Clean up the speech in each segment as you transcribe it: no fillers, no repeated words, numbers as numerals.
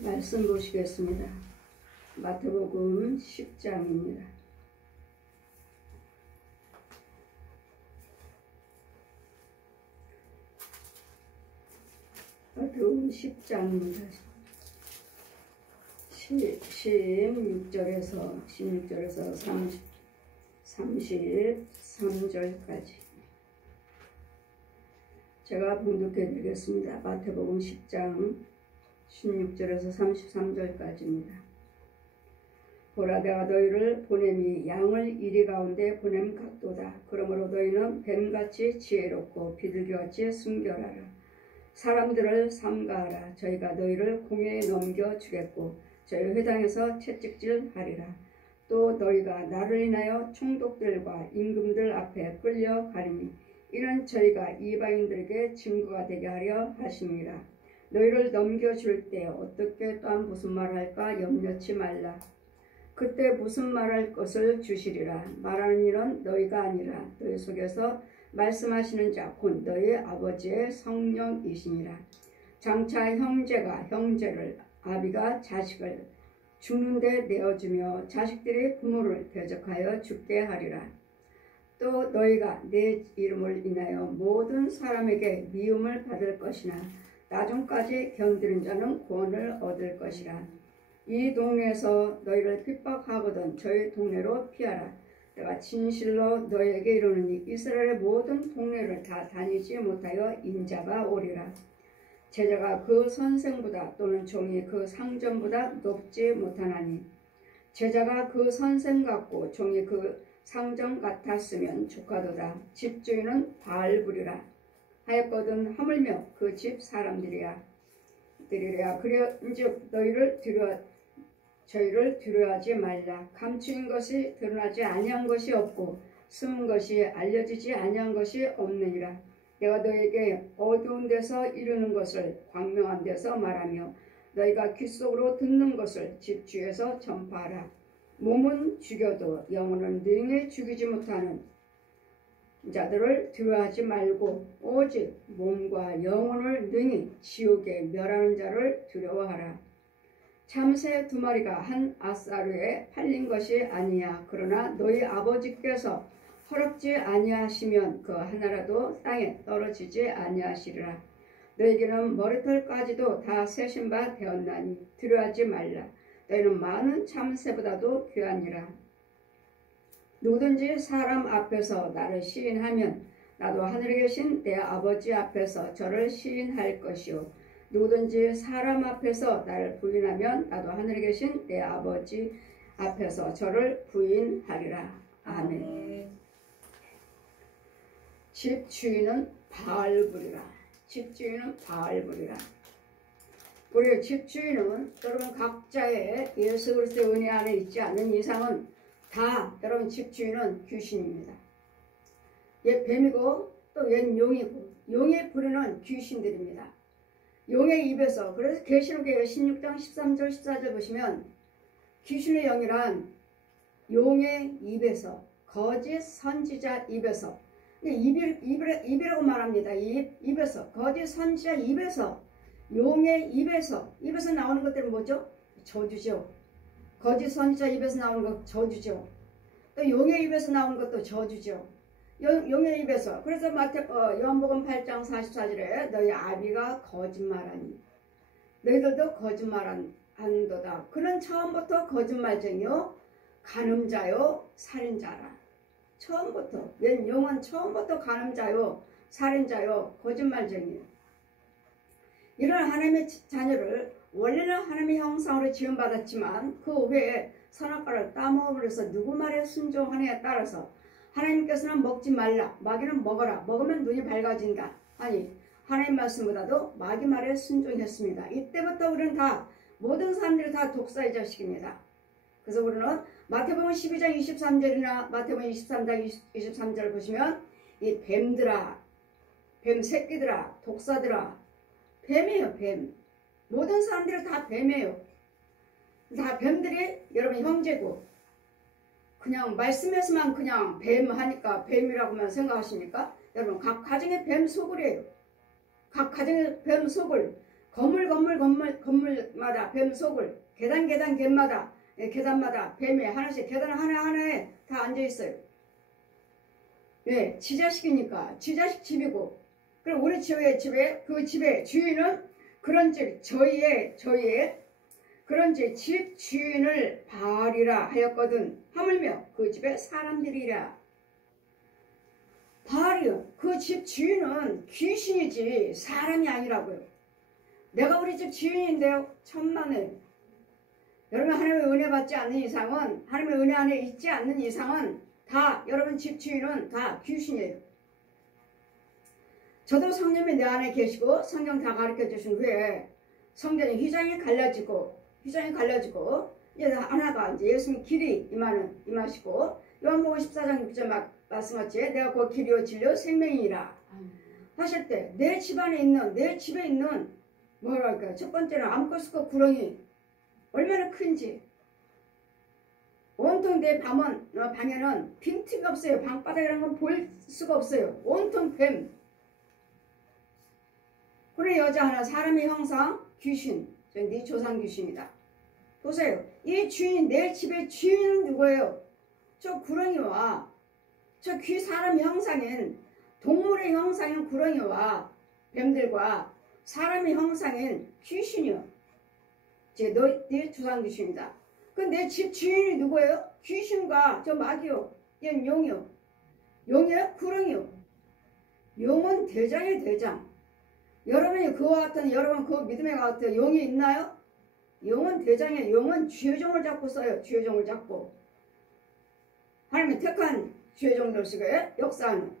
말씀 보시겠습니다. 마태복음 10장입니다. 마태복음 10장입니다. 16절에서 33절까지 제가 봉독해 드리겠습니다. 마태복음 10장 16절에서 33절까지입니다. 보라, 내가 너희를 보냄이 양을 이리 가운데 보냄 같도다. 그러므로 너희는 뱀같이 지혜롭고 비둘기같이 순결하라. 사람들을 삼가하라. 저희가 너희를 공회에 넘겨주겠고 저희 회당에서 채찍질하리라. 또 너희가 나를 인하여 총독들과 임금들 앞에 끌려가리니 이는 저희가 이방인들에게 증거가 되게 하려 하심이라. 너희를 넘겨줄 때 어떻게 또한 무슨 말할까 염려치 말라. 그때 무슨 말할 것을 주시리라. 말하는 일은 너희가 아니라 너희 속에서 말씀하시는 자 곧 너희 아버지의 성령이시니라. 장차 형제가 형제를 아비가 자식을 죽는데 내어주며 자식들이 부모를 대적하여 죽게 하리라. 또 너희가 내 이름을 인하여 모든 사람에게 미움을 받을 것이나 나중까지 견디는 자는 구원을 얻을 것이라. 이 동네에서 너희를 핍박하거든 저희 동네로 피하라. 내가 진실로 너희에게 이르노니 이스라엘의 모든 동네를 다 다니지 못하여 인자가 오리라. 제자가 그 선생보다 또는 종이 그 상전보다 높지 못하나니 제자가 그 선생 같고 종이 그 상전 같았으면 좋가도다. 집주인은 바알부리라 하였거든 하물며 그 집 사람들이야. 그런즉 저희를 두려워하지 말라. 감추인 것이 드러나지 아니한 것이 없고 숨은 것이 알려지지 아니한 것이 없느니라. 내가 너에게 어두운 데서 이루는 것을 광명한 데서 말하며 너희가 귀 속으로 듣는 것을 집 주에서 전파하라. 몸은 죽여도 영혼은 능히 죽이지 못하는 자들을 두려워하지 말고 오직 몸과 영혼을 능히 지옥에 멸하는 자를 두려워하라. 참새 2마리가 한 아싸루에 팔린 것이 아니야. 그러나 너희 아버지께서 허락지 아니하시면 그 하나라도 땅에 떨어지지 아니하시리라. 너희에게는 머리털까지도 다 세신 바 되었나니 두려워하지 말라. 너희는 많은 참새보다도 귀하니라. 누구든지 사람 앞에서 나를 시인하면 나도 하늘에 계신 내 아버지 앞에서 저를 시인할 것이요. 누구든지 사람 앞에서 나를 부인하면 나도 하늘에 계신 내 아버지 앞에서 저를 부인하리라. 아멘. 집주인은 바알부리라. 집주인은 바알부리라. 우리 집주인은 여러분 각자의 예수 그리스도의 은혜 안에 있지 않는 이상은 다 여러분 집주인은 귀신입니다. 옛 뱀이고 또 옛 용이고 용의 부리는 귀신들입니다. 용의 입에서 그래서 계시록의 16장 13절 14절 보시면 귀신의 영이란 용의 입에서 거짓 선지자 입에서 입이라고 말합니다. 입에서 거짓 선지자 입에서 용의 입에서 나오는 것들은 뭐죠? 저주죠. 거짓 선지자 입에서 나오는 것 저주죠. 또 용의 입에서 나오는 것도 저주죠. 용의 입에서 그래서 요한복음 8장 44절에 너희 아비가 거짓말하니 너희들도 거짓말한도다. 그는 처음부터 거짓말쟁이요 간음자요 살인자라. 처음부터 옛 용은 처음부터 간음자요 살인자요 거짓말쟁이요. 이런 하나님의 자녀를 원래는 하나님의 형상으로 지음받았지만 그 후에 선악과를 따먹으면서 누구 말에 순종하느냐에 따라서 하나님께서는 먹지 말라, 마귀는 먹어라, 먹으면 눈이 밝아진다. 아니 하나님 말씀보다도 마귀 말에 순종했습니다. 이때부터 우리는 다 모든 사람들이 다 독사의 자식입니다. 그래서 우리는 마태복음 12장 23절이나 마태복음 23장 23절을 보시면 이 뱀들아, 뱀 새끼들아, 독사들아, 뱀이에요. 뱀. 모든 사람들이 다 뱀이에요. 다 뱀들이 여러분 형제고 그냥 말씀에서만 그냥 뱀 하니까 뱀이라고만 생각하십니까? 여러분 각 가정의 뱀 소굴이에요. 각 가정의 뱀 소굴 건물마다 뱀 속을 계단마다 뱀이 하나씩 계단 하나하나에 다 앉아있어요. 왜? 지 자식이니까. 지 자식 집이고. 그럼 우리 집에 그 집의 주인은 그런 저희의 그런 집 주인을 바알이라 하였거든. 하물며 그 집의 사람들이라. 바알이요. 그 집 주인은 귀신이지 사람이 아니라고요. 내가 우리 집 주인인데요. 천만에. 여러분 하나님의 은혜 받지 않는 이상은, 하나님의 은혜 안에 있지 않는 이상은 다 여러분 집 주인은 다 귀신이에요. 저도 성령이 내 안에 계시고 성령 다 가르쳐 주신 후에 성전의 휘장이 갈라지고 이제 하나가 이제 예수님 길이 임하시고 요한복음 14장 6절 말씀하지 내가 그 길이요 진리요 생명이라 하실 때 내 집에 있는 뭐랄까 첫 번째는 암컷수컷 구렁이 얼마나 큰지 온통 내 방에는 빈틈이 없어요. 방바닥이라는 건 볼 수가 없어요. 온통 뱀. 그래 여자 하나 사람의 형상 귀신. 네 조상 귀신이다. 보세요. 이 주인 내 집의 주인은 누구예요? 저 구렁이와 저 사람 형상인 동물의 형상인 구렁이와 뱀들과 사람의 형상인 귀신이요. 네 조상 귀신이다. 그 내 집 주인이 누구예요? 귀신과 저 마귀요. 얘는 용이요. 용이요? 구렁이요. 용은 대장이에요. 대장. 여러분이 그와 같은 여러분 그 믿음에 같은 용이 있나요? 용은 대장이에요. 용은 주의종을 잡고 써요. 주의종을 잡고. 하나님이 택한 주의종들 속에 역사하는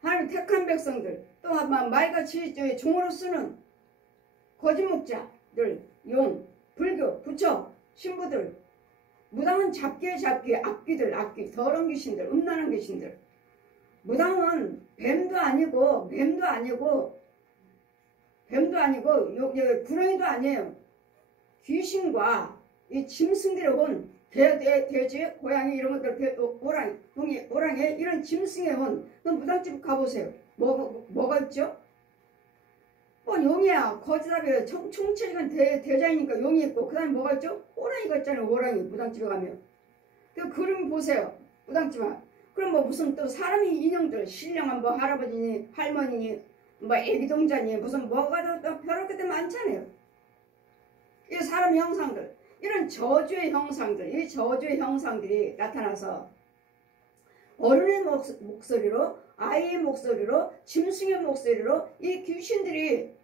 하나님이 택한 백성들 또 말같이 종으로 쓰는 거짓목자들 용, 불교, 부처, 신부들 무당은 잡기 악귀들 더러운 귀신들 음란한 귀신들 무당은 뱀도 아니고 구렁이도 아니에요. 귀신과 이 짐승들의 혼 돼지, 고양이 이런 것들 호랑이 이런 짐승의 혼 무당집 가보세요. 뭐가 있죠? 용이야. 거짓말이에요. 총체적인 대장이니까 용이 있고 그 다음에 뭐가 있죠? 호랑이가 있잖아요. 호랑이 무당집에 가면 그 그림 보세요. 무당집에 그럼 무슨 또 사람이 인형들 신령한 할아버지니 할머니니 애기동자니 무슨 뭐가 또 별렇게 많잖아요. 이 사람 형상들 이런 저주의 형상들 이 저주의 형상들이 나타나서 어른의 목소리로 아이의 목소리로 짐승의 목소리로 이 귀신들이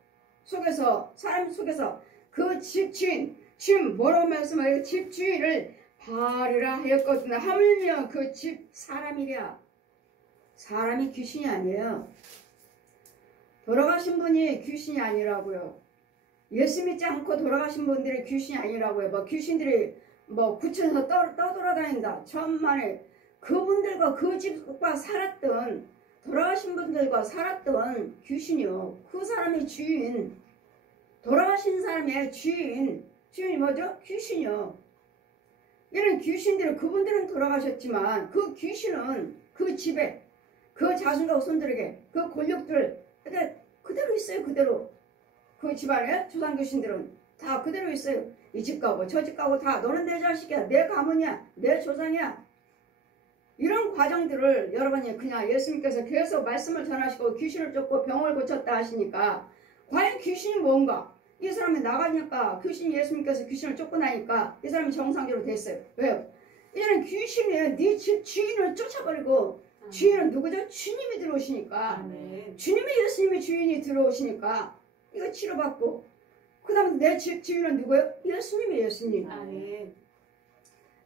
사람 속에서 그 집 주인 뭐라고 말씀하세요? 집 주인을 바알이라 하였거든요. 하물며 그 집 사람이랴. 사람이 귀신이 아니에요. 돌아가신 분이 귀신이 아니라고요. 예수 믿지 않고 돌아가신 분들이 귀신이 아니라고요. 귀신들이 구천에서 떠돌아다닌다. 천만에 그분들과 그 집과 살았던 돌아가신 분들과 살았던 귀신이요. 그 사람의 주인 돌아가신 사람의 주인이 뭐죠? 귀신이요. 이런 귀신들은 그분들은 돌아가셨지만 그 귀신은 그 집에 그 자손과 후손들에게 그 권력들 그대로 있어요. 그대로 그 집안에 조상 귀신들은 다 그대로 있어요. 이 집 가고 저 집 가고 다 너는 내 자식이야. 내 가문이야. 내 조상이야. 이런 과정들을 여러분이 그냥 예수님께서 계속 말씀을 전하시고 귀신을 쫓고 병을 고쳤다 하시니까 과연 귀신이 뭔가? 이 사람이 나가니까 예수님께서 귀신을 쫓고 나니까 이 사람이 정상적으로 됐어요. 왜요? 이제는 귀신이 네 집 주인을 쫓아버리고 주인은 누구죠? 주님이 들어오시니까 주님이 예수님이 주인이 들어오시니까 이거 치료받고 그 다음에 내 집 주인은 누구예요? 예수님.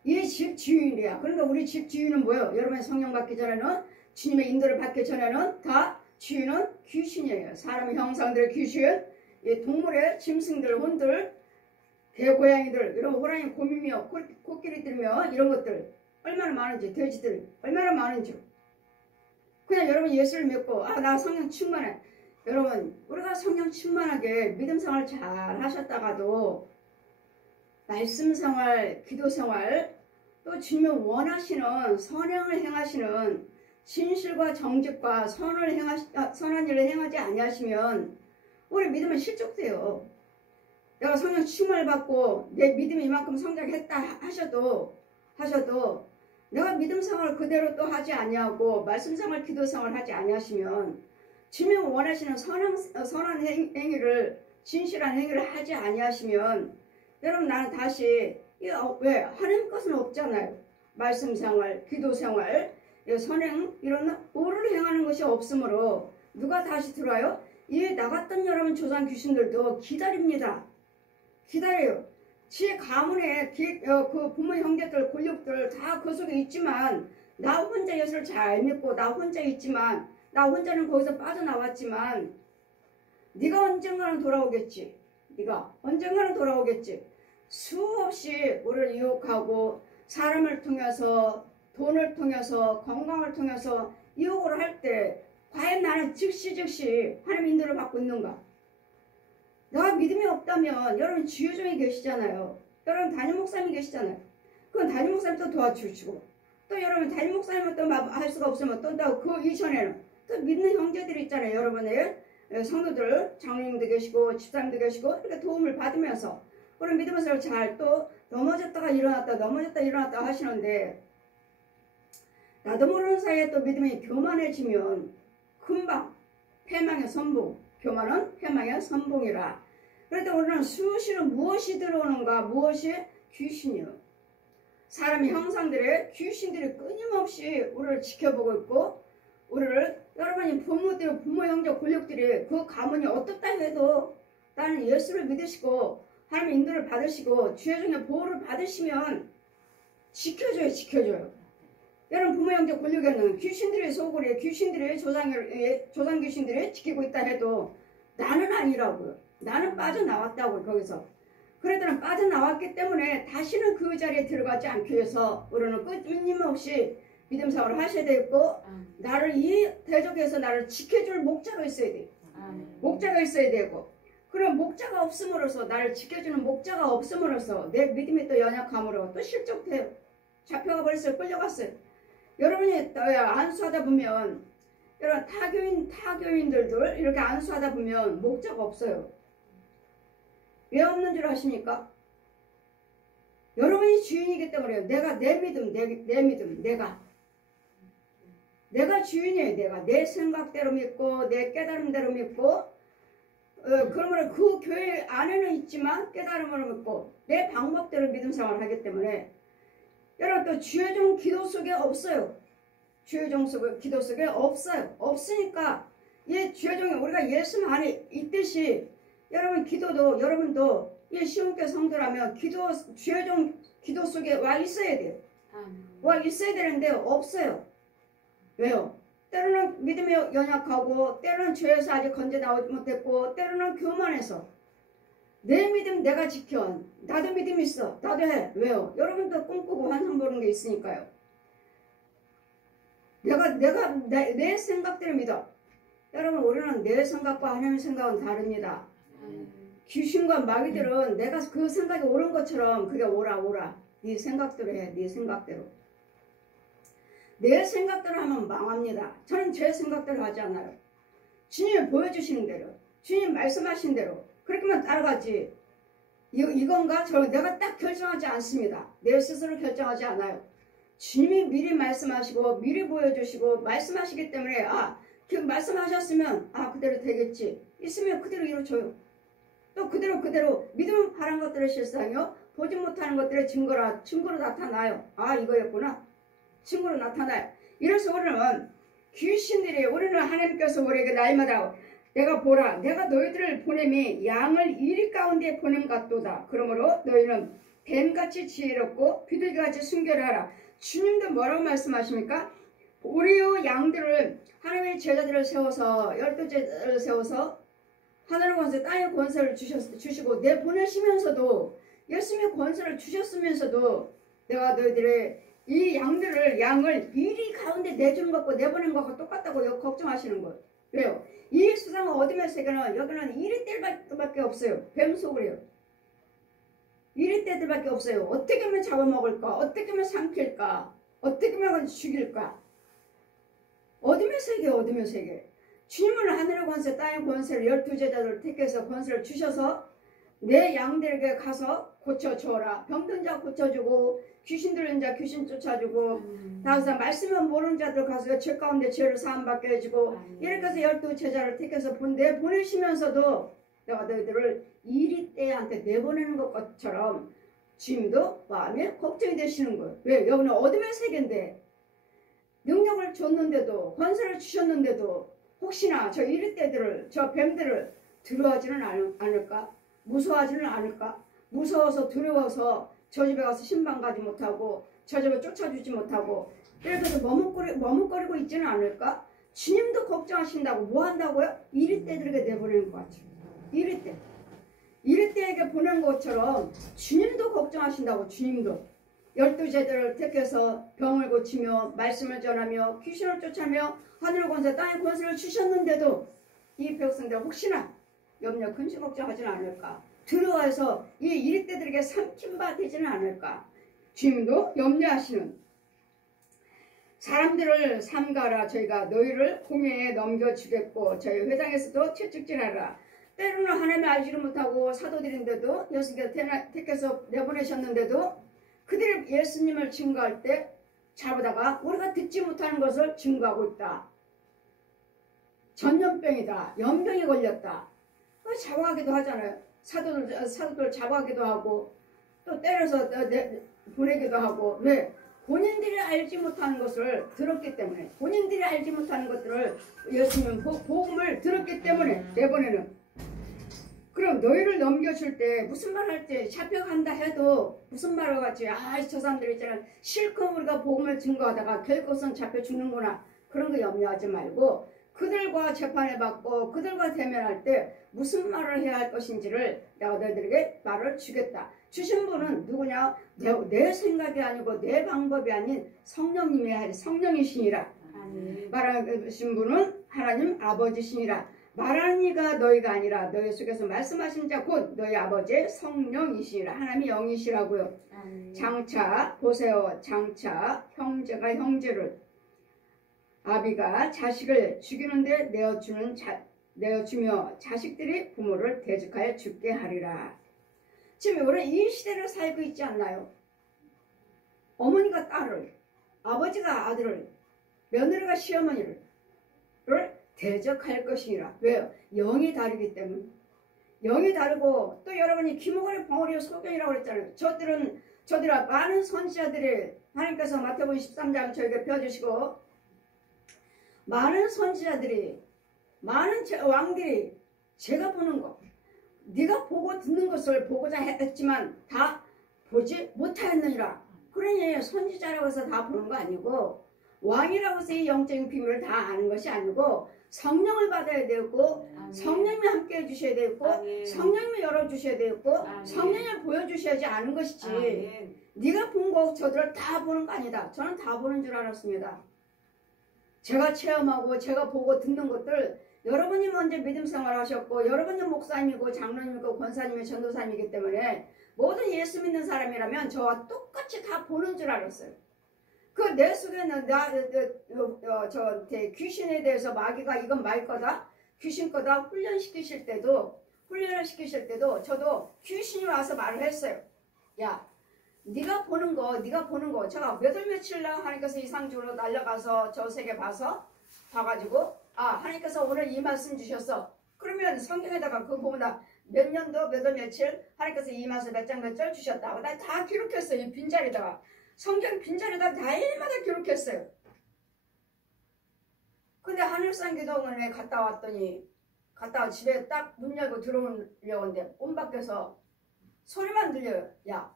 이 집 주인이야. 그러니까 우리 집 주인은 뭐예요? 여러분이 성령 받기 전에는 주님의 인도를 받기 전에는 다 주인은 귀신이에요. 사람의 형상들의 귀신, 이 동물의 짐승들, 혼들, 개고양이들, 이런 호랑이, 곰이며 코끼리들이며 이런 것들 얼마나 많은지, 돼지들 얼마나 많은지. 그냥 여러분 예수를 믿고 나 성령 충만해. 여러분 우리가 성령 충만하게 믿음 생활 잘 하셨다가도 말씀 생활, 기도 생활, 또 주님이 원하시는 선행을 행하시는 진실과 정직과 선한 일을 행하지 아니하시면 우리 믿음은 실족돼요. 내가 성령 충만을 받고 내 믿음이 이만큼 성장했다 하셔도 내가 믿음 생활을 그대로 또 하지 아니하고 말씀 생활, 기도 생활을 하지 아니하시면 주님 원하시는 선한 행위를, 진실한 행위를 하지 아니하시면 여러분, 나는 다시 왜 하나님 것은 없잖아요. 말씀 생활, 기도 생활, 선행 이런 오를 행하는 것이 없으므로 누가 다시 들어와요? 이 나갔던 여러분 조상 귀신들도 기다립니다. 기다려요. 지 가문에 그 부모 형제들, 권력들 다 그 속에 있지만 나 혼자 예수를 잘 믿고 나 혼자 있지만 나 혼자는 거기서 빠져나왔지만 네가 언젠가는 돌아오겠지. 네가 언젠가는 돌아오겠지. 수없이 우리를 유혹하고 사람을 통해서 돈을 통해서 건강을 통해서 유혹을 할 때 과연 나는 즉시 하나님 인도를 받고 있는가? 내가 믿음이 없다면 여러분 주유종이 계시잖아요. 여러분 담임 목사님이 계시잖아요. 그건 담임 목사님 또 도와주시고 또 여러분 담임 목사님은 또 할 수가 없으면 또 그 이전에는 또 믿는 형제들이 있잖아요. 여러분의 성도들, 장로님도 계시고 집사님도 계시고 이렇게 도움을 받으면서 그런 믿으면서 잘 또 넘어졌다가 일어났다 하시는데 나도 모르는 사이에 또 믿음이 교만해지면 금방 패망의 선봉, 교만은 패망의 선봉이라. 그런데 우리는 수시로 무엇이 들어오는가? 무엇이? 귀신이요. 사람의 형상들의 귀신들이 끊임없이 우리를 지켜보고 있고 우리를 여러분이 부모들, 부모 형제 권력들이 그 가문이 어떻다 해도 나는 예수를 믿으시고 하나님의 인도를 받으시고 주의 종의 보호를 받으시면 지켜줘요. 여러분 부모 형제 권력에는 귀신들의 소굴에 귀신들의 조상 귀신들이 지키고 있다 해도 나는 아니라고요. 나는 빠져나왔다고요. 거기서. 그래도 빠져나왔기 때문에 다시는 그 자리에 들어가지 않기 위해서 우리는 끊임없이 믿음 생활을 하셔야 되고 나를 이 대적에서 나를 지켜줄 목자가 있어야 돼요. 목자가 있어야 되고 그런 목자가 없음으로써 나를 지켜주는 목자가 없음으로써 내 믿음이 또 연약함으로 또 실족돼요. 잡혀가 버렸어요. 끌려갔어요. 여러분이 안수하다 보면 여러분 타교인들도 이렇게 안수하다 보면 목자가 없어요. 왜 없는 줄 아십니까? 여러분이 주인이기 때문에요. 내 믿음, 내가 주인이에요. 내가 내 생각대로 믿고 내 깨달음대로 믿고 그러면 그 교회 안에는 있지만 깨달음으로 믿고 내 방법대로 믿음 생활을 하기 때문에 여러분 또 주의 종 기도 속에 없어요. 주의 종 기도 속에 없어요. 없으니까 이 주의 종이 우리가 예수 안에 있듯이 여러분 기도도 여러분도 이 시온교회 성도라면 주의 종 기도 속에 와 있어야 돼요. 와 있어야 되는데 없어요. 왜요? 때로는 믿음이 연약하고 때로는 죄에서 아직 건져 나오지 못했고 때로는 교만해서 내 믿음 내가 지켜. 나도 믿음 있어. 나도 해. 왜요? 여러분도 꿈꾸고 환상 보는 게 있으니까요. 내 생각대로 믿어. 여러분 우리는 내 생각과 하나님의 생각은 다릅니다. 귀신과 마귀들은 내가 그 생각이 옳은 것처럼 그게 오라. 네 생각대로 해. 네 생각대로. 내 생각대로 하면 망합니다. 저는 제 생각대로 하지 않아요. 주님이 보여주시는 대로, 주님 말씀하신 대로 그렇게만 따라가지. 이건가? 내가 딱 결정하지 않습니다. 내 스스로 결정하지 않아요. 주님이 미리 말씀하시고 미리 보여주시고 말씀하시기 때문에 그 말씀하셨으면 그대로 되겠지. 있으면 그대로 이루어져요. 또 그대로 믿으면 바란 것들의 실상이요. 보지 못하는 것들의 증거로 나타나요. 이거였구나. 증거로 나타나요. 이래서 우리는 우리는 하나님께서 우리에게 날마다 내가 보라 내가 너희들을 보냄이 양을 이리 가운데 보냄 같도다. 그러므로 너희는 뱀같이 지혜롭고 비둘기같이 순결하라. 주님도 뭐라고 말씀하십니까? 우리의 양들을 하나님의 제자들을 세워서 12제자를 세워서 하늘의 권세 땅의 권세를 주시고 내 보내시면서도 예수님의 권세를 주셨으면서도 내가 너희들의 이 양을 이리 가운데 내주는 것과 내보낸 것과 똑같다고 걱정하시는 거예요. 왜요? 이 수상 어둠의 세계는 여기는 이리떼들밖에 없어요. 뱀 속을요. 이리떼들밖에 없어요. 어떻게 하면 잡아먹을까? 어떻게 하면 삼킬까? 어떻게 하면 죽일까? 어둠의 세계. 주님은 하늘의 권세 땅의 권세를 12제자들을 택해서 권세를 주셔서 내 양들에게 가서 고쳐주어라. 병든 자 고쳐주고 귀신 들린 자 귀신 쫓아주고 나가서 말씀을 모르는 자들 가서 죄 가운데 죄를 사함받게 해주고 이렇게 해서 12제자를 택해서 보내시면서도 내가 너희들을 이리 때한테 내보내는 것처럼 주님도 마음에 걱정이 되시는 거예요. 왜? 여기는 어둠의 세계인데 능력을 줬는데도 권세를 주셨는데도 혹시나 저 이리 때들을 저 뱀들을 두려워하지는 않을까? 무서워하지는 않을까? 무서워서 두려워서 저 집에 가서 신방 가지 못하고 저 집에 쫓아주지 못하고 이렇게 해서 머뭇거리고 있지는 않을까? 주님도 걱정하신다고 뭐 한다고요? 이리 때들에게 내보내는 것 같아요. 이리 때. 이리 때에게 보낸 것처럼 주님도 걱정하신다고. 주님도 12제자를 택해서 병을 고치며 말씀을 전하며 귀신을 쫓아며 하늘 권세 땅의 권세를 주셨는데도 이 백성들 혹시나 염려 근심 걱정하지는 않을까? 두려워해서 이 이리 때들에게 삼킨 바 되지는 않을까? 주님도 염려하시는 사람들을 삼가라. 저희가 너희를 공회에 넘겨주겠고 저희 회당에서도 채찍질하라. 때로는 하나님을 알지를 못하고 사도들인데도 예수님께서 택해서 내보내셨는데도 그들이 예수님을 증거할 때 잘보다가 우리가 듣지 못하는 것을 증거하고 있다. 전염병이다. 연병이 걸렸다. 잡아가기도 하잖아요. 사도들 잡아가기도 하고 또 때려서 보내기도 하고. 왜? 본인들이 알지 못하는 것을 들었기 때문에. 본인들이 알지 못하는 것들을 예수님 복음을 들었기 때문에 내보내는. 그럼 너희를 넘겨줄 때 무슨 말 할 때 잡혀간다 해도 무슨 말을 하지? 저 사람들 있잖아. 실컷 우리가 복음을 증거하다가 결국은 잡혀 죽는구나. 그런 거 염려하지 말고 그들과 재판을 받고 그들과 대면할 때 무슨 말을 해야 할 것인지를 내가 너희들에게 말을 주겠다. 주신 분은 누구냐? 내 생각이 아니고 내 방법이 아닌 성령이시니라. 말하신 분은 하나님 아버지시니라. 말하는 이가 너희가 아니라 너희 속에서 말씀하신 자 곧 너희 아버지의 성령이시니라. 하나님이 영이시라고요. 장차 보세요. 장차 형제가 형제를 아비가 자식을 죽이는데 내어주며 자식들이 부모를 대적하여 죽게 하리라. 지금 우리 이 시대를 살고 있지 않나요? 어머니가 딸을, 아버지가 아들을, 며느리가 시어머니를 대적할 것이라. 왜요? 영이 다르기 때문에. 영이 다르고 또 여러분이 귀머거리 벙어리 소견이라고 그랬잖아요. 저들은 많은 선지자들이 하나님께서 마태복음 13장 저에게 펴주시고 많은 선지자들이 많은 왕들이 제가 보는 것 네가 보고 듣는 것을 보고자 했지만 다 보지 못하였느니라. 그러니 선지자라고 해서 다 보는 거 아니고 왕이라고 해서 이 영적인 비밀을 다 아는 것이 아니고 성령을 받아야 되고 성령이 함께 해주셔야 되고 성령이 열어주셔야 되고 성령을 보여주셔야지 아는 것이지. 네가 본 거 저들을 다 보는 거 아니다. 저는 다 보는 줄 알았습니다. 제가 체험하고 제가 보고 듣는 것들 여러분이 먼저 믿음 생활을 하셨고 여러분이 목사님이고 장로님이고 권사님이 전도사님이기 때문에 모든 예수 믿는 사람이라면 저와 똑같이 다 보는 줄 알았어요. 그 내 속에는 귀신에 대해서 마귀가 이건 마귀 거다 귀신 거다 훈련을 시키실 때도 저도 귀신이 와서 말을 했어요. 야 네가 보는 거 제가 몇 월 며칠 날 하나님께서 이상적으로 날려가서 저 세계 봐가지고 하나님께서 오늘 이 말씀 주셨어. 그러면 성경에다가 그거 보면 몇 년도 몇 월 며칠 하나님께서 이 말씀 몇 장 몇 절 주셨다고 나 다 기록했어요. 이 빈자리다가 성경 빈자리에다 날마다 기록했어요. 근데 하늘산 기도원에 갔다 왔다 집에 딱 문 열고 들어오려고 하는데 문 밖에서 소리만 들려요. 야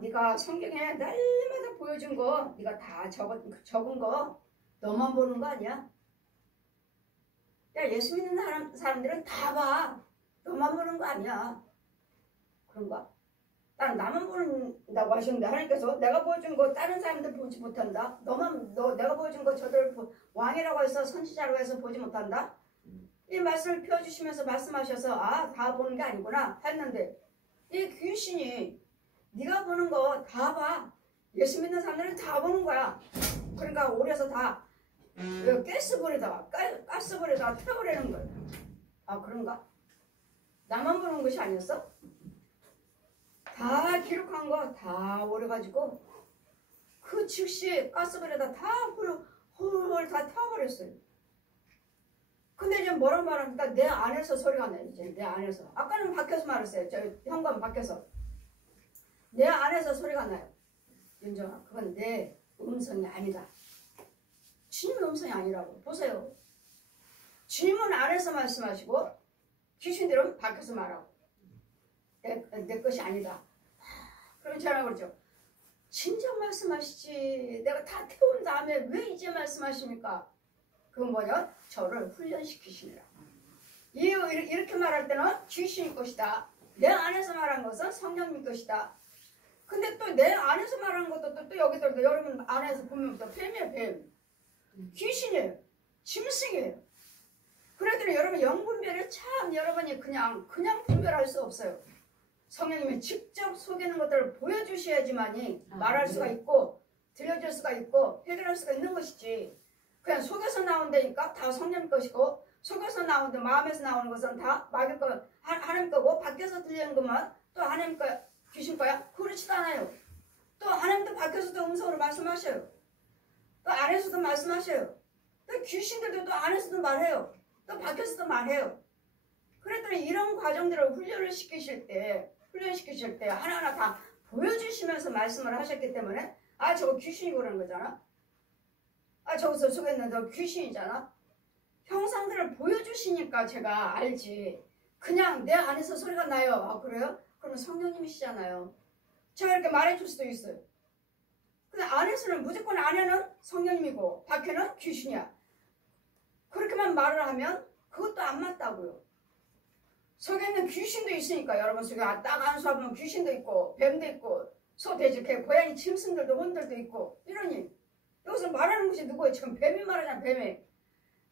네가 성경에 날마다 보여준 거 네가 다 적은 거 너만 보는 거 아니야? 야 예수 믿는 사람들은 다 봐. 너만 보는 거 아니야. 그런가? 나만 보는다고 하셨는데 하나님께서 내가 보여준 거 다른 사람들 보지 못한다. 내가 보여준 거 저들 왕이라고 해서 선지자라고 해서 보지 못한다. 이 말씀을 펴주시면서 말씀하셔서 다 보는 게 아니구나 했는데 이 귀신이 네가 보는 거 다 봐. 예수 믿는 사람들은 다 보는 거야. 그러니까 오래서 다 가스불에다가 태우려는 거예요. 아, 그런가? 나만 보는 것이 아니었어? 다 기록한 거 다 오래가지고 그 즉시 가스불에다 다 홀홀 다 태워버렸어요. 근데 이제 뭐라 말하니까 내 안에서 소리가 나요. 이제 내 안에서. 아까는 밖에서 말했어요. 저 현관 밖에서. 내 안에서 소리가 나요. 윤정아, 그건 내 음성이 아니다. 주님의 음성이 아니라고. 보세요. 주님은 안에서 말씀하시고 귀신들은 밖에서 말하고. 내 것이 아니다. 그럼 제가 그러죠. 진작 말씀하시지. 내가 다 태운 다음에 왜 이제 말씀하십니까? 그건 뭐냐? 저를 훈련시키시느라. 이렇게 말할 때는 귀신일 것이다. 내 안에서 말한 것은 성령님 것이다. 근데 또 내 안에서 말한 것도 또 여기도 여러분 안에서 보면 또 뱀이에요, 뱀. 귀신이에요. 짐승이에요. 그래도 여러분 영분별이 참 여러분이 그냥 분별할 수 없어요. 성령님이 직접 속이는 것들을 보여주셔야지만이 말할 수가 있고 들려줄 수가 있고 해결할 수가 있는 것이지. 그냥 속에서 나온다니까 다 성령 것이고 속에서 나오는데 마음에서 나오는 것은 다 마귀 거 하나님 거고 밖에서 들리는 것만 또 하나님 거 귀신 거야? 그렇지도 않아요. 또 하나님도 밖에서도 음성으로 말씀하셔요. 또 안에서도 말씀하셔요. 또 귀신들도 또 안에서도 말해요. 또 밖에서도 말해요. 그랬더니 이런 과정들을 훈련시키실 때 하나하나 다 보여주시면서 말씀을 하셨기 때문에 아 저거 귀신이고 그러는 거잖아. 아 저기서 속였는데 너 귀신이잖아. 형상들을 보여주시니까 제가 알지. 그냥 내 안에서 소리가 나요. 아 그래요? 그러면 성령님이시잖아요. 제가 이렇게 말해줄 수도 있어요. 근데 안에서는 무조건 안에는 성령님이고 밖에는 귀신이야. 그렇게만 말을 하면 그것도 안 맞다고요. 속에 있는 귀신도 있으니까 여러분 속에 딱 안수하면 귀신도 있고 뱀도 있고 소돼지 개 고양이 짐승들도 혼들도 있고 이러니 여기서 말하는 것이 누구예요? 지금 뱀이 말하잖아. 뱀이.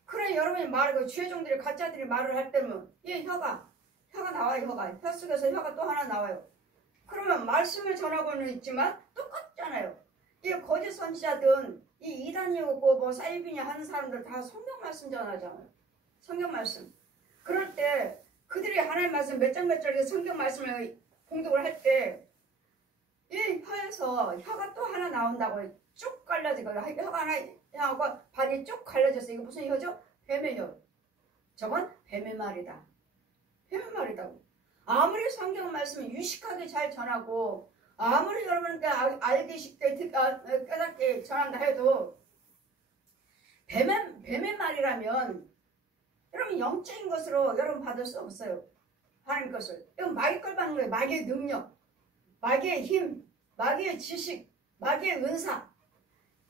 그래 여러분이 말하고 죄종들이 가짜들이 말을 할 때면 이 혀가 나와요. 혀 속에서 혀가 또 하나 나와요. 그러면 말씀을 전하고는 있지만 똑같잖아요. 이 거짓 선지자든 이 이단이고 뭐 사이비냐 하는 사람들 다 성경 말씀 전하잖아요. 성경 말씀. 그럴 때 그들이 하나님 말씀 몇 장 성경 말씀을 공독을 할 때 이 혀에서 혀가 또 하나 나온다고 쭉 갈라지거든요. 혀가 하나 하고 발이 쭉 갈라졌어요. 이거 무슨 혀죠? 뱀의 혀. 저건 뱀의 말이다. 뱀의 말이다고. 아무리 성경 말씀을 유식하게 잘 전하고 아무리 여러분께 알기 쉽게 깨닫게 전한다 해도 뱀의 말이라면 여러분 영적인 것으로 여러분 받을 수 없어요. 하나님 것을. 이건 마귀 걸 받는 거예요. 마귀의 능력, 마귀의 힘, 마귀의 지식, 마귀의 은사.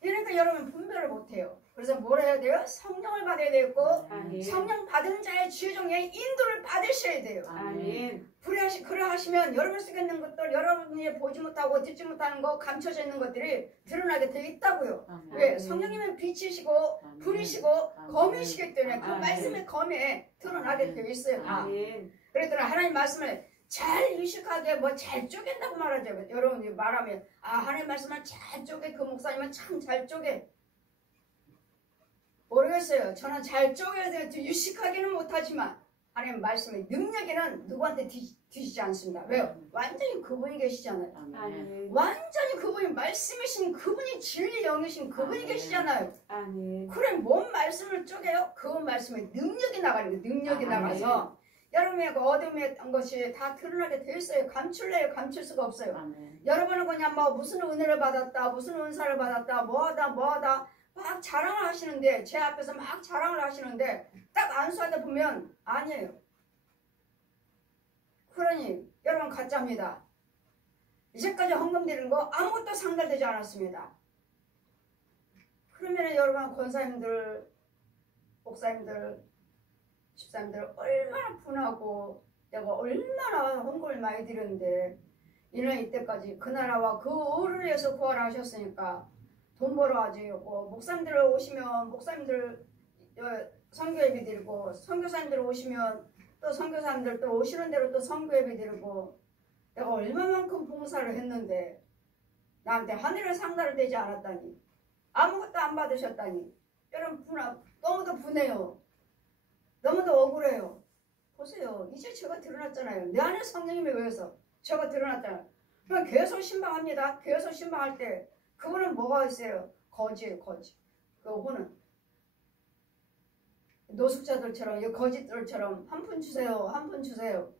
이러니까 여러분 분별을 못해요. 그래서 뭘 해야 돼요? 성령을 받아야 되고 아멘. 성령 받은 자의 주종의 인도를 받으셔야 돼요. 아멘. 그래 하시면 여러분 속에 있는 것들 여러분이 보지 못하고 듣지 못하는 거 감춰져 있는 것들이 드러나게 되어 있다고요. 아멘. 왜? 성령님은 빛이시고 아멘. 불이시고 검이시기 때문에 그 아멘. 말씀의 검에 드러나게 되어 있어요. 아멘. 그랬더니 하나님 말씀을 잘 유식하게 뭐 잘 쪼갠다고 말하죠. 여러분이 말하면 하나님 말씀을 잘 쪼개. 그 목사님은 참 잘 쪼개. 모르겠어요. 저는 잘 쪼개서 유식하기는 못하지만 하나님 말씀의 능력에는 누구한테 뒤지지 않습니다. 왜요? 완전히 그분이 계시잖아요. 아멘. 완전히 그분이 말씀이신 그분이 진리 영이신 그분이 아멘. 계시잖아요. 아멘. 그래 뭔 말씀을 쪼개요? 그 말씀의 능력이 나가는 거예요. 능력이 아멘. 나가서 여러분의 그 어둠의 것이 다 드러나게 되어 있어요. 감출래요. 감출 수가 없어요. 아멘. 여러분은 그냥 뭐 무슨 은혜를 받았다, 무슨 은사를 받았다, 뭐하다 막 자랑을 하시는데 제 앞에서 막 자랑을 하시는데 딱 안수하다 보면 아니에요. 그러니 여러분 가짜입니다. 이제까지 헌금 드리는 거 아무것도 상달되지 않았습니다. 그러면 여러분 권사님들, 목사님들, 집사님들 얼마나 분하고 내가 얼마나 헌금을 많이 드렸는데 이는 이때까지 그 나라와 그 의를 위해서 구원하셨으니까 돈 벌어 가지고 목사님들 오시면 목사님들 선교 예배 드리고 선교사님들 오시면 또 선교사님들 또 오시는 대로 또 선교 예배 드리고 내가 얼마만큼 봉사를 했는데 나한테 하늘의 상달을 대지 않았다니 아무것도 안 받으셨다니 여러분 너무도 분해요. 너무도 억울해요. 보세요. 이제 죄가 드러났잖아요. 내 안에 성령님이 외워서 죄가 드러났잖아요. 그럼 계속 신방합니다. 계속 신방할 때 그분은 뭐가 있어요? 거지예요. 거지. 그분은 노숙자들처럼 거지들처럼 한 푼 주세요. 한 푼 주세요.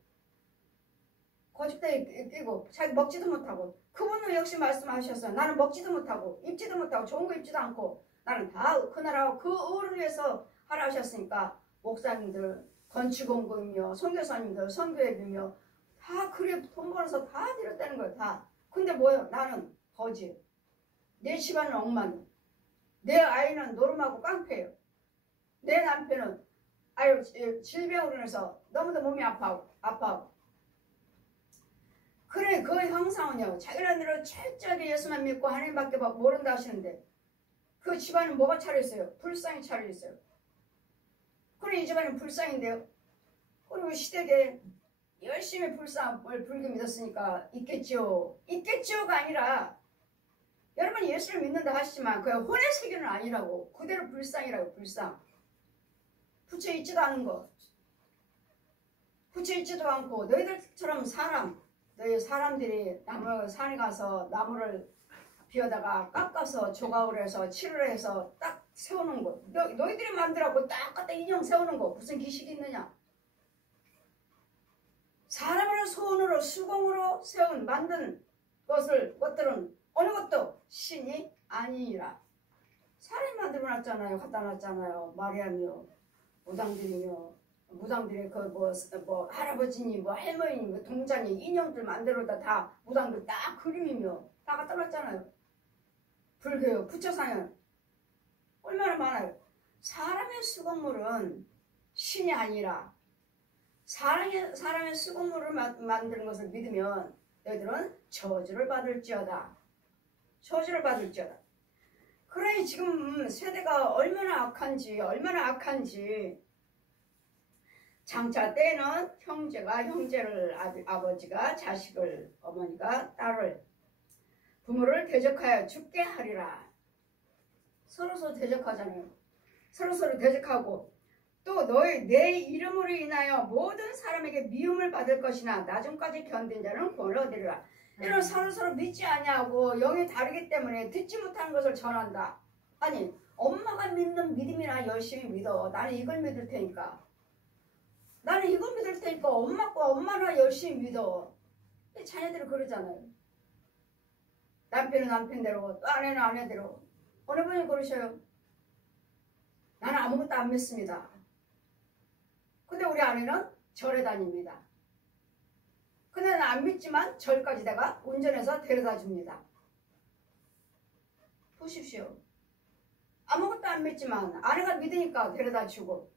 거짓대에 끼고 자기 먹지도 못하고 그분은 역시 말씀하셨어요. 나는 먹지도 못하고 입지도 못하고 좋은 거 입지도 않고 나는 다 그나라와 그 의를 위해서 하라 하셨으니까 목사님들 건축원금이며 선교사님들 선교회비며 다 그래 돈 벌어서 다 드렸다는 거예요. 다. 근데 뭐예요? 나는 거지. 내 집안은 엉망이에요. 내 아이는 노름하고 깡패예요. 내 남편은 아유 질병으로 인해서 너무도 몸이 아파하고 그래 그 형상은요 자기네들은 철저하게 예수만 믿고 하나님밖에 모른다 하시는데 그 집안은 뭐가 차려있어요? 불상이 차려있어요. 그래 이 집안은 불상인데요. 그리고 시댁에 열심히 불상을 불교 믿었으니까 있겠죠. 있겠죠가 아니라 여러분이 예수를 믿는다 하시지만 그 혼의 세계는 아니라고. 그대로 불상이라고. 불상. 붙여있지도 않은 거. 붙여있지도 않고 너희들처럼 너희 사람들이 산에 가서 나무를 비워다가 깎아서 조각을 해서 칠을 해서 딱 세우는 거. 너희들이 만들라고 딱 갖다 인형 세우는 거. 무슨 기식이 있느냐. 사람으로 손으로 수공으로 만든 것들은 어느 것도 신이 아니니라. 사람이 만들어놨잖아요. 갖다 놨잖아요. 마리아며 무당들이 할아버지니 할머니니 동자니 인형들 만들어다 다 무당들 딱 그림이며 다 갖다 놨잖아요. 불교요. 부처상은 얼마나 많아요. 사람의 수공물은 신이 아니라 사람의 수공물을 만드는 것을 믿으면 너희들은 저주를 받을지어다. 저주를 받을지어다. 그러니 지금 세대가 얼마나 악한지 장차 때는 형제가 형제를 아버지가 자식을 어머니가 딸을 부모를 대적하여 죽게 하리라. 서로서로 대적하잖아요. 서로서로 대적하고 또 내 이름으로 인하여 모든 사람에게 미움을 받을 것이나 나중까지 견딘 자는 구원을 얻으리라. 이런 서로서로 믿지 아니하고 영이 다르기 때문에 듣지 못하는 것을 전한다. 아니 엄마가 믿는 믿음이나 열심히 믿어. 나는 이걸 믿을 테니까. 나는 이걸 믿을 테니까 엄마나 열심히 믿어. 자녀들은 그러잖아요. 남편은 남편대로 또 아내는 아내대로. 어느 분이 그러셔요. 나는 아무것도 안 믿습니다. 근데 우리 아내는 절에 다닙니다. 근데 나는 안 믿지만 절까지 내가 운전해서 데려다 줍니다. 보십시오. 아무것도 안 믿지만 아내가 믿으니까 데려다 주고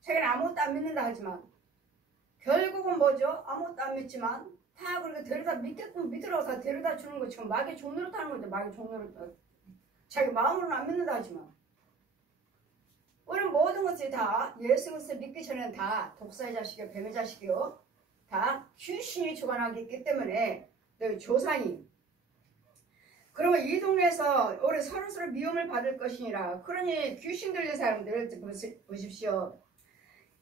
자기는 아무것도 안 믿는다 하지만 결국은 뭐죠? 아무것도 안 믿지만 다 그렇게 데려다 믿게끔 믿으라고 다 데려다 주는 거 지금 마귀 종로를 타는 거죠. 마귀 종로를 자기 마음으로는 안 믿는다 하지만 우리는 모든 것들이 다 예수 그리스도 믿기 전에는 다 독사의 자식이요 뱀의 자식이요 다 귀신이 주관하기 때문에 너희 조상이 그러면 이 동네에서 우리 서로서로 미움을 받을 것이니라. 그러니 귀신 들린 사람들 보십시오.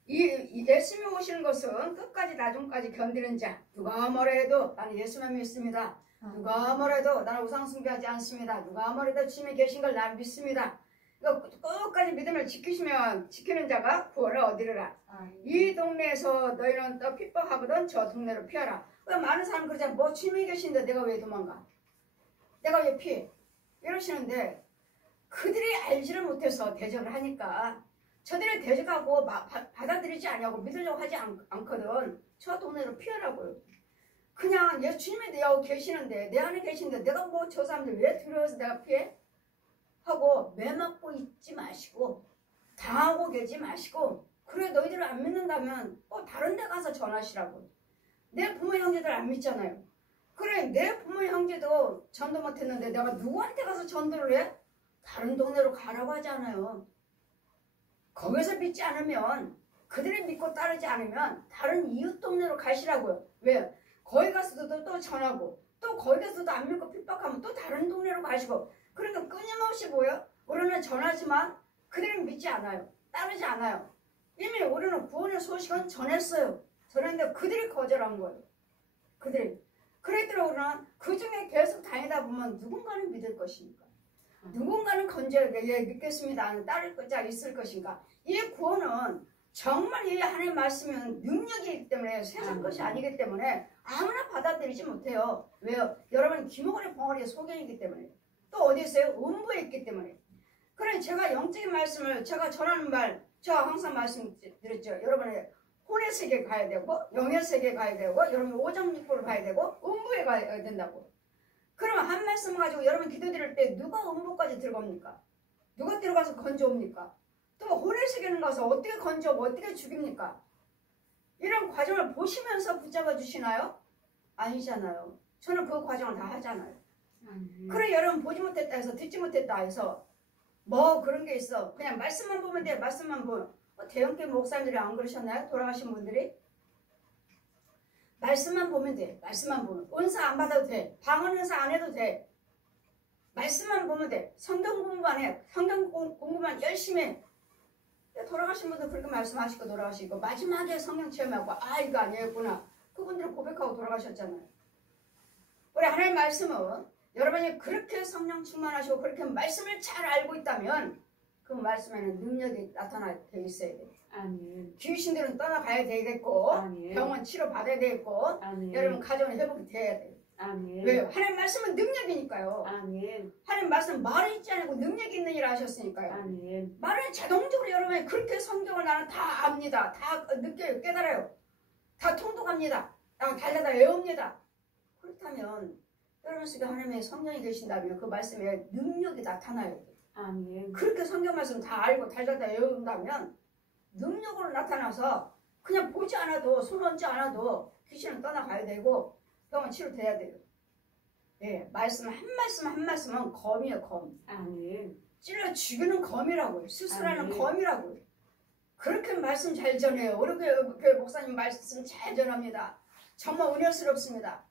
이 예수님이 오시는 것은 끝까지 나중까지 견디는 자. 누가 뭐라 해도 나는 예수만 믿습니다. 누가 뭐라 해도 나는 우상 숭배하지 않습니다. 누가 뭐라 해도 주님이 계신 걸 나는 믿습니다. 끝까지 믿음을 지키는 자가 구원을 얻으리라. 이 동네에서 너희는 또 핍박하거든 저 동네로 피하라. 많은 사람 그러잖아. 뭐 주님이 계신데 내가 왜 도망가? 내가 왜 피해? 이러시는데 그들이 알지를 못해서 대적을 하니까 저들이 대적하고 받아들이지 않냐고 믿으려고 하지 않거든. 저 동네로 피하라고요. 그냥 주님이 내 안에 계시는데 내 안에 계신데 내가 뭐 저 사람들 왜 두려워서 내가 피해? 하고 매맞고 있지 마시고 당하고 계지 마시고 그래 너희들을 안 믿는다면 또 다른 데 가서 전하시라고. 내 부모 형제들 안 믿잖아요. 그래 내 부모 형제도 전도 못했는데 내가 누구한테 가서 전도를 해? 다른 동네로 가라고 하지 않아요. 거기서 믿지 않으면 그들이 믿고 따르지 않으면 다른 이웃 동네로 가시라고요. 왜? 거기 가서도 또 전하고 또 거기 가서도 안 믿고 핍박하면 또 다른 동네로 가시고 그러니까 끊임없이 뭐예요? 우리는 전하지만 그들은 믿지 않아요. 따르지 않아요. 이미 우리는 구원의 소식은 전했어요. 전했는데 그들이 거절한 거예요. 그들이. 그랬더니 우리는 그 중에 계속 다니다 보면 누군가는 믿을 것입니까? 누군가는 건져야 예, 믿겠습니다. 따를 자 있을 것인가? 이 구원은 정말 이 하나님 말씀은 능력이기 때문에 세상 것이 아니기 때문에 아무나 받아들이지 못해요. 왜요? 여러분 김호건의 벙어리의 소견이기 때문에 또 어디 있어요? 음부에 있기 때문에. 그래 제가 영적인 말씀을 제가 전하는 말 제가 항상 말씀드렸죠. 여러분의 혼의 세계에 가야 되고 영의 세계에 가야 되고 여러분 오정육부를 가야 되고 음부에 가야 된다고. 그러면 한 말씀 가지고 여러분 기도드릴 때 누가 음부까지 들어갑니까? 누가 들어가서 건져옵니까? 또 혼의 세계는 가서 어떻게 건져오고 어떻게 죽입니까? 이런 과정을 보시면서 붙잡아 주시나요? 아니잖아요. 저는 그 과정을 다 하잖아요. 그래 여러분 보지 못했다 해서 듣지 못했다 해서 뭐 그런 게 있어. 그냥 말씀만 보면 돼. 말씀만 보면. 대형교회 목사님들이 안 그러셨나요? 돌아가신 분들이? 말씀만 보면 돼. 말씀만 보면. 은사 안 받아도 돼. 방언 은사 안 해도 돼. 말씀만 보면 돼. 성경 공부 안 해. 성경 공부만 열심히 해. 돌아가신 분들 그렇게 말씀하시고 돌아가시고 마지막에 성령 체험하고 아 이거 아니었구나. 그분들은 고백하고 돌아가셨잖아요. 우리 하나님의 말씀은 여러분이 그렇게 성령 충만하시고 그렇게 말씀을 잘 알고 있다면 그 말씀에는 능력이 나타나게 있어야 돼요. 아멘. 귀신들은 떠나가야 되겠고 아멘. 병원 치료 받아야 되겠고 아멘. 여러분 가정은 회복이 돼야 돼요. 아멘. 왜요? 하나님 말씀은 능력이니까요. 아멘. 하나님 말씀 말은 있지 않고 능력이 있는 일을 하셨으니까요. 아멘. 말은 자동적으로 여러분이 그렇게 성경을 나는 다 압니다. 다 느껴요. 깨달아요. 다 통독합니다. 달려다 외웁니다. 그렇다면 여러분 속에 하나님의 성령이 계신다면 그 말씀에 능력이 나타나야 돼요. 아멘. 그렇게 성경 말씀 다 알고 달달다 외운다면 능력으로 나타나서 그냥 보지 않아도 손 얹지 않아도 귀신은 떠나가야 되고 병은 치료돼야 돼요. 예, 말씀 한 말씀 한 말씀은 검이에요. 검. 아멘. 찔러 죽이는 검이라고요. 수술하는 아멘. 검이라고요. 그렇게 말씀 잘 전해요. 우리 교회 목사님 말씀 잘 전합니다. 정말 은혜스럽습니다.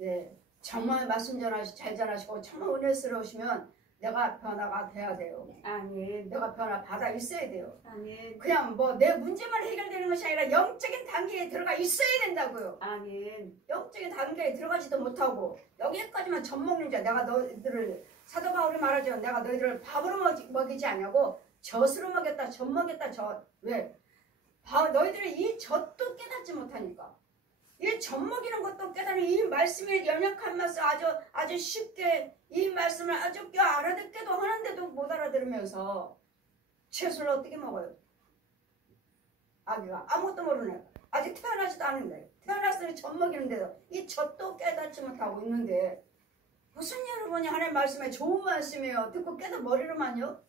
예, 정말 말씀 잘 전하시고 정말 은혜스러우시면 내가 변화가 돼야 돼요. 아멘. 내가 변화 받아 있어야 돼요. 아멘. 그냥 뭐 내 문제만 해결되는 것이 아니라 영적인 단계에 들어가 있어야 된다고요. 아멘. 영적인 단계에 들어가지도 못하고 여기까지만 젖먹는 자 내가 너희들을 사도 바울이 말하죠. 내가 너희들을 밥으로 먹이지 않냐고 젖으로 먹였다 젖 먹였다 젖. 왜? 너희들이 이 젖도 깨닫지 못하니까. 이 젖 먹이는 것도 깨달은 이 말씀의 연약한 말씀 아주 쉽게 이 말씀을 아주 알아듣게도 하는데도 못 알아들으면서 채소를 어떻게 먹어요? 아기가 아무것도 모르네. 아직 태어나지도 않은데 태어났으니 젖 먹이는데도 이 젖도 깨닫지 못하고 있는데 무슨 여러분이 하나님 말씀에 좋은 말씀이에요. 듣고 깨닫 머리로만요?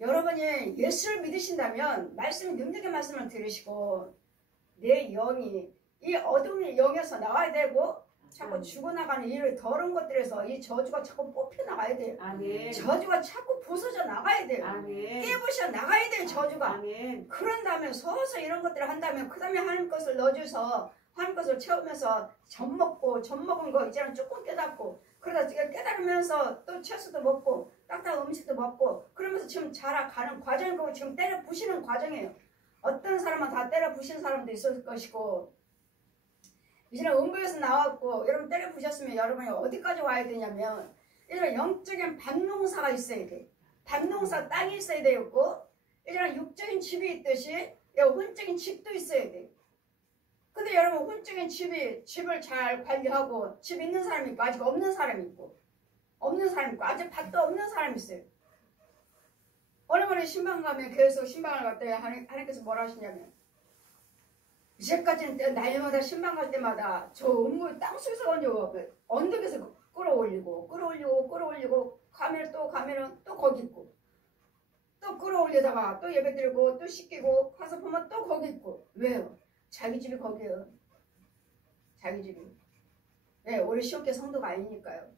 여러분이 예수를 믿으신다면 말씀 능력의 말씀을 들으시고 내 영이 이 어둠의 영에서 나와야 되고 자꾸 죽어나가는 이 더러운 것들에서 이 저주가 자꾸 뽑혀나가야 돼요. 아멘. 저주가 자꾸 부서져 나가야 돼요. 아멘. 깨부셔 나가야 돼요. 저주가. 아멘. 그런 다음에 서서 이런 것들을 한다면 그 다음에 하나님 것을 넣어줘서 하나님 것을 채우면서 젖 먹은 거 이제는 조금 깨닫고 그러다 깨달으면서 또 채소도 먹고 딱딱한 음식도 먹고 그러면서 지금 자라가는 과정이고 지금 때려 부시는 과정이에요. 어떤 사람은 다 때려 부신 사람도 있을 것이고 이제는 음부에서 나왔고 여러분 때려 부셨으면 여러분이 어디까지 와야 되냐면 이제는 영적인 밭농사가 있어야 돼. 밭농사 땅이 있어야 되고 이제는 육적인 집이 있듯이 혼적인 집도 있어야 돼. 근데 여러분 혼적인 집을 잘 관리하고 집 있는 사람이 있고 아직 없는 사람이 있고 아직 밭도 없는 사람이 있어요. 어느 번에 신방 가면 계속 신방을 갈 때 하나님께서 뭐라 하시냐면 이제까지는 날마다 신방 갈 때마다 저 음물 땅속에서 건져 언덕에서 끌어올리고 가면 또 거기 있고 또 끌어올리다가 또 예배 드리고 또 씻기고 가서 보면 또 거기 있고 왜요? 자기 집이 거기에요. 자기 집이. 네, 우리 시험계 성도가 아니니까요.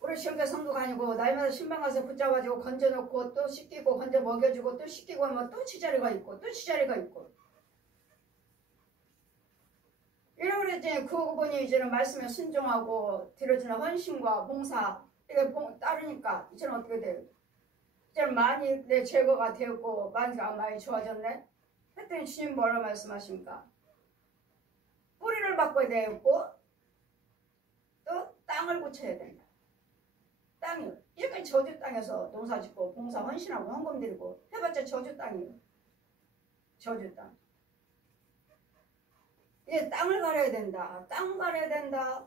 우리 시험계 성도가 아니고 날마다 신방 가서 붙잡아주고 건져놓고 또 씻기고 건져 먹여주고 또 씻기고 하면 또 지자리가 있고 또 지자리가 있고 이러면 이제 그분이 이제는 말씀에 순종하고 들어주는 헌신과 봉사 이게 따르니까 이제는 어떻게 돼요? 이제는 많이 내 제거가 되었고 많이 좋아졌네. 했더니 주님 뭐라 말씀하십니까? 뿌리를 바꿔야 되고 또 땅을 고쳐야 된다. 땅이 이렇게 저주 땅에서 농사 짓고 봉사 헌신하고 헌금 드리고 해봤자 저주 땅이에요. 저주 땅. 이제 땅을 가려야 된다. 땅 가려야 된다.